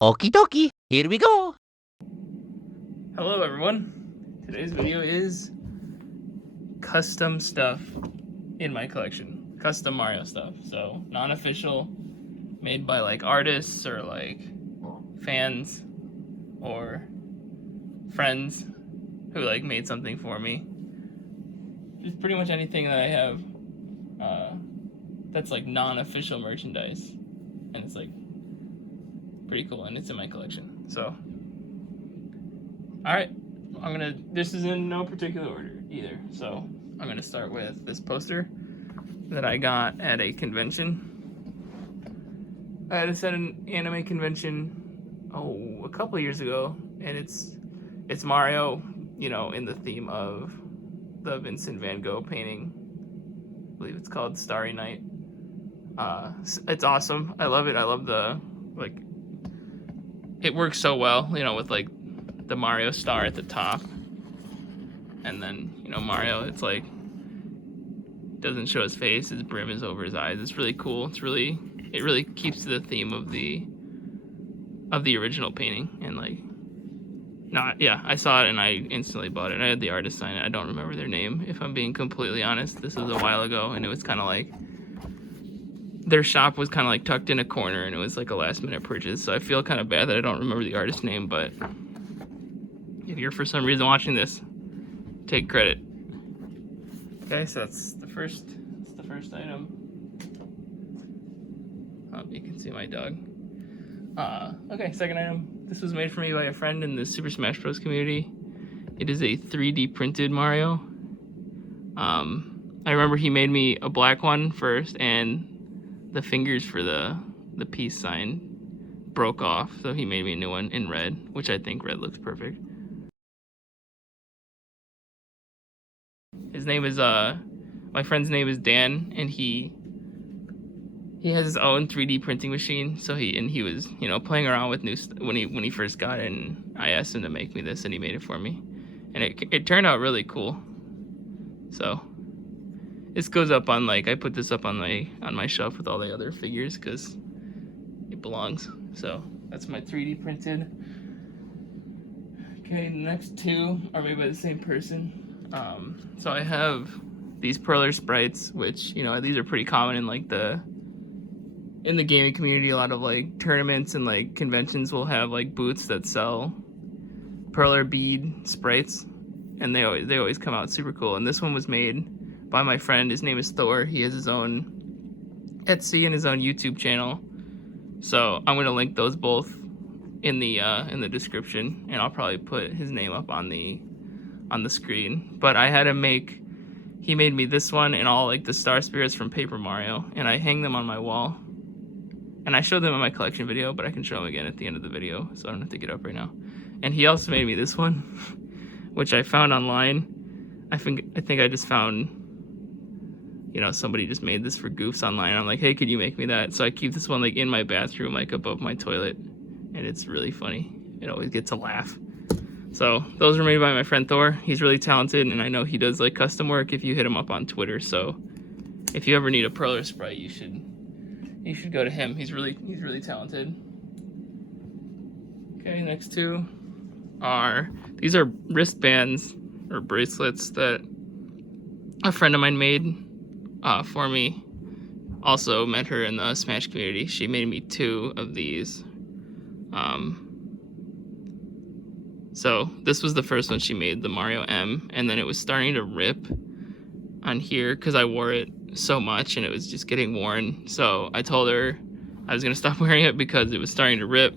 Okie dokie, here we go. Hello everyone. Today's video is custom stuff in my collection. Custom Mario stuff. So non-official, made by like artists or like fans or friends who like made something for me. Just pretty much anything that I have that's like non-official merchandise. And it's like pretty cool and it's in my collection. So alright, this is in no particular order either. So I'm gonna start with this poster that I got at a convention. I had this at an anime convention, a couple of years ago, and it's Mario, you know, in the theme of the Vincent van Gogh painting. I believe it's called Starry Night. It's awesome. I love it. I love the, like, it works so well, you know, with like the Mario star at the top, and then, you know, Mario, it's like doesn't show his face, his brim is over his eyes. It's really cool. It really keeps to the theme of the original painting. And like, yeah, I saw it and I instantly bought it. I had the artist sign it. I don't remember their name, if I'm being completely honest. This was a while ago, and it was kind of like their shop was kind of like tucked in a corner, and it was like a last minute purchase. So I feel kind of bad that I don't remember the artist name, but if you're for some reason watching this, take credit. Okay, so that's the first item. Oh, you can see my dog. Okay, second item. This was made for me by a friend in the Super Smash Bros. Community. It is a 3D printed Mario. I remember he made me a black one first, and the fingers for the peace sign broke off, so he made me a new one in red, which I think red looks perfect. His name is my friend's name is Dan, and he has his own 3D printing machine. So he was, you know, playing around with when he first got it, and I asked him to make me this, and he made it for me, and it turned out really cool. So this goes up on, like, I put this up on my shelf with all the other figures because it belongs. So that's my 3D printed. Okay, the next two are made by the same person. So I have these Perler Sprites, which, you know, these are pretty common in like in the gaming community. A lot of like tournaments and like conventions will have like booths that sell Perler Bead Sprites, and they always come out super cool. And this one was made by my friend. His name is THOR. He has his own Etsy and his own YouTube channel. So I'm gonna link those both in the description, and I'll probably put his name up on the screen. But I had him he made me this one and all like the star spirits from Paper Mario, and I hang them on my wall. And I showed them in my collection video, but I can show them again at the end of the video, so I don't have to get up right now. And he also made me this one, which I found online. I think I just found, you know, somebody just made this for goofs online. I'm like, hey, could you make me that? So I keep this one like in my bathroom, like above my toilet, and it's really funny. It always gets a laugh. So those were made by my friend Thor. He's really talented, and I know he does like custom work if you hit him up on Twitter. So if you ever need a Perler Sprite, you should go to him. He's really talented. Okay, next two these are wristbands or bracelets that a friend of mine made for me. Also met her in the Smash community. She made me two of these. So this was the first one she made, the Mario M, and then it was starting to rip on here because I wore it so much and it was just getting worn. So I told her I was gonna stop wearing it because it was starting to rip.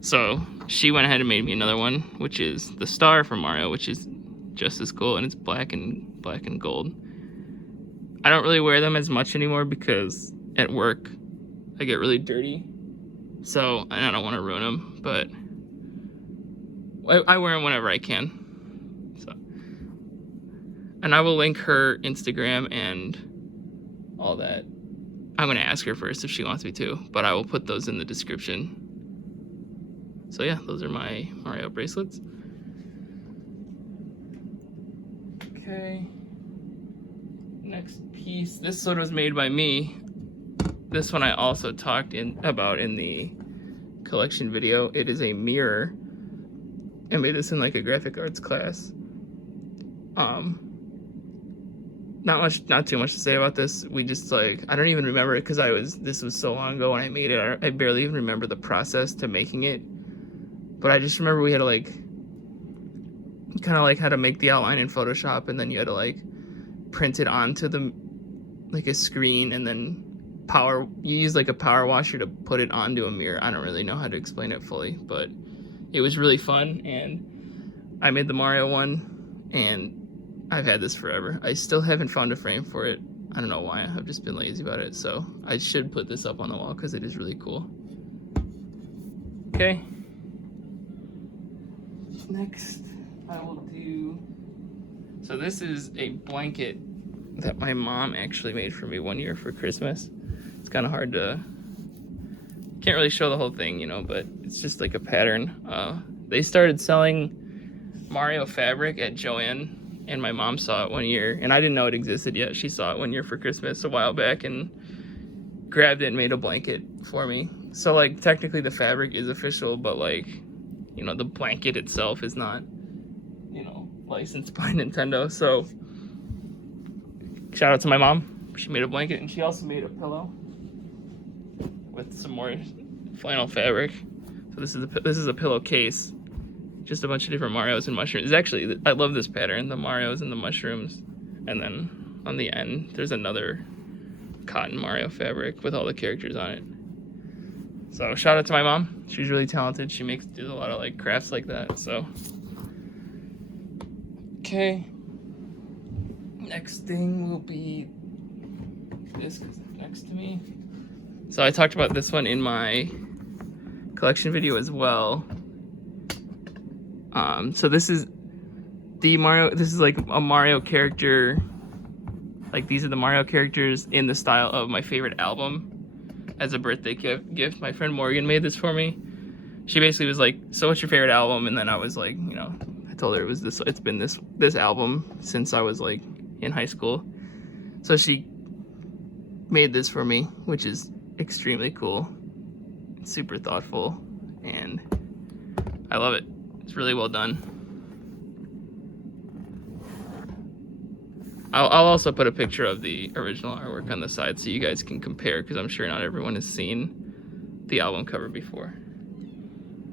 So she went ahead and made me another one, which is the star from Mario, which is just as cool, and it's black and gold. I don't really wear them as much anymore because at work I get really dirty, so I don't want to ruin them, but I wear them whenever I can. So, and I will link her Instagram and all that. I'm gonna ask her first if she wants me to, but I will put those in the description. So yeah, those are my Mario bracelets. Okay. Next piece. This one was made by me. This one I also talked about in the collection video. It is a mirror. I made this in like a graphic arts class. Not too much to say about this. We just like, I don't even remember it because this was so long ago when I made it. I barely even remember the process to making it. But I just remember we had to like, kind of like how to make the outline in Photoshop, and then you had to like print it onto the, like a screen, and then you use like a power washer to put it onto a mirror. I don't really know how to explain it fully, but it was really fun, and I made the Mario one, and I've had this forever. I still haven't found a frame for it. I don't know why. I've just been lazy about it, so I should put this up on the wall because it is really cool. Okay. Next, I will do... So this is a blanket that my mom actually made for me one year for Christmas. It's kind of hard to... Can't really show the whole thing, you know, but it's just like a pattern. They started selling Mario fabric at Joann, and my mom saw it one year, and I didn't know it existed yet. She saw it one year for Christmas a while back and grabbed it and made a blanket for me. So like technically the fabric is official, but like, you know, the blanket itself is not, you know, licensed by Nintendo. So shout out to my mom. She made a blanket, and she also made a pillow with some more flannel fabric. So this is a pillowcase. Just a bunch of different Marios and mushrooms. It's actually, I love this pattern, the Marios and the mushrooms. And then on the end, there's another cotton Mario fabric with all the characters on it. So shout out to my mom. She's really talented. She does a lot of like crafts like that, so. Okay. Next thing will be this, because it's next to me. So I talked about this one in my collection video as well. So this is like a Mario character, like these are the Mario characters in the style of my favorite album as a birthday gift. My friend Morgan made this for me. She basically was like, so what's your favorite album? And then I was like, you know, I told her it's been this album since I was like in high school. So she made this for me, which is extremely cool. It's super thoughtful, and I love it. It's really well done. I'll also put a picture of the original artwork on the side so you guys can compare, because I'm sure not everyone has seen the album cover before.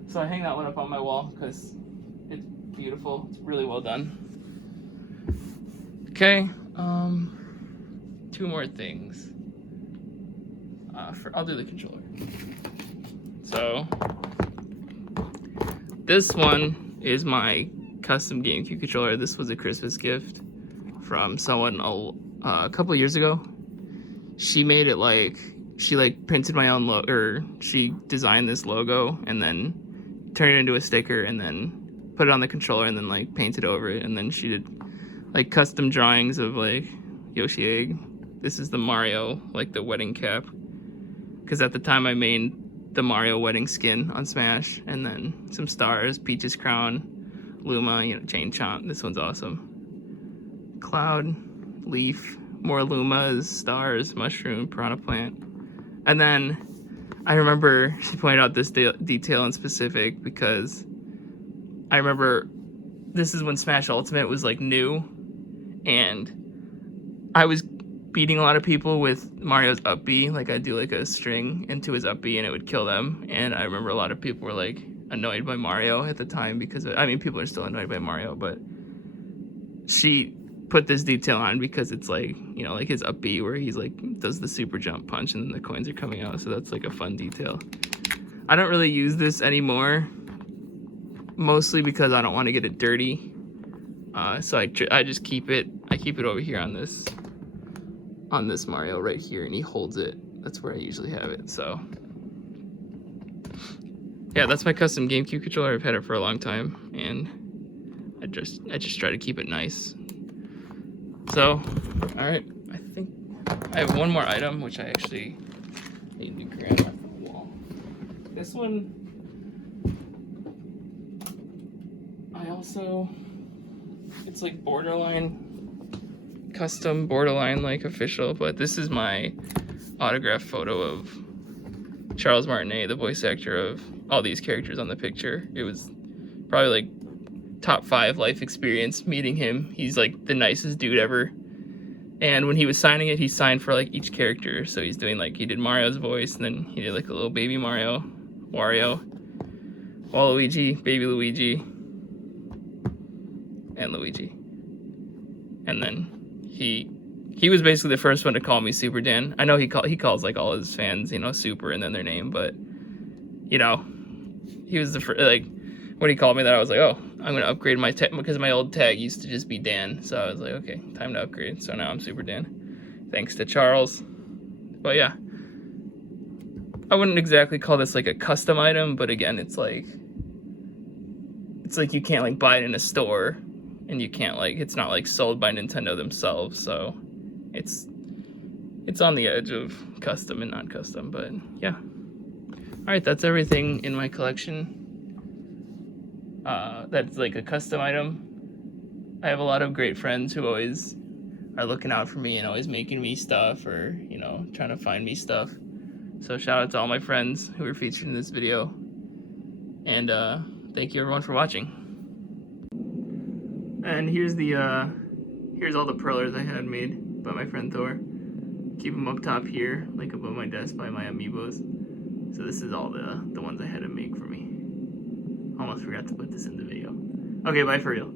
So I hang that one up on my wall because it's beautiful. It's really well done. Okay, two more things. I'll do the controller. So this one is my custom GameCube controller. This was a Christmas gift from someone a couple years ago. She made it like, she like printed my own logo, or she designed this logo and then turned it into a sticker and then put it on the controller and then like painted over it. And then she did like custom drawings of like Yoshi Egg. This is the Mario, like the wedding cap. Because at the time I made the Mario wedding skin on Smash, and then some stars, Peach's crown, Luma, you know, Chain Chomp. This one's awesome. Cloud, leaf, more Lumas, stars, mushroom, piranha plant. And then I remember she pointed out this detail in specific because I remember this is when Smash Ultimate was like new, and I was beating a lot of people with Mario's up B. Like I'd do like a string into his up B and it would kill them. And I remember a lot of people were like annoyed by Mario at the time because I mean, people are still annoyed by Mario, but she put this detail on because it's like, you know, like his up B where he's like does the super jump punch and then the coins are coming out. So that's like a fun detail. I don't really use this anymore, mostly because I don't want to get it dirty. So I just keep it. I keep it over here on this Mario right here, and he holds it. That's where I usually have it. So yeah, that's my custom GameCube controller. I've had it for a long time, and I just try to keep it nice. So, all right, I think I have one more item which I actually need to grab off the wall. This one, it's like borderline custom, borderline like official, but this is my autographed photo of Charles Martinet, the voice actor of all these characters on the picture. It was probably like top 5 life experience meeting him. He's like the nicest dude ever. And when he was signing it, he signed for like each character. So he's doing like, he did Mario's voice, and then he did like a little baby Mario, Wario, Waluigi, baby Luigi, and Luigi. And then he was basically the first one to call me Super Dan. I know he calls like all his fans, you know, Super and then their name, but you know, he was the first, like, when he called me that, I was like, oh, I'm gonna upgrade my tag, because my old tag used to just be Dan. So I was like, okay, time to upgrade. So now I'm Super Dan, thanks to Charles. But yeah, I wouldn't exactly call this like a custom item, but again, it's like you can't like buy it in a store, and you can't like, it's not like sold by Nintendo themselves, so it's on the edge of custom and not custom. But yeah, all right, that's everything in my collection. That's like a custom item. I have a lot of great friends who always are looking out for me and always making me stuff, or, you know, trying to find me stuff. So shout out to all my friends who were featured in this video. And thank you everyone for watching. And here's all the perlers I had made by my friend Thor. Keep them up top here, like above my desk by my amiibos. So this is all the ones I had to make for me. Almost forgot to put this in the video. Okay, bye for real.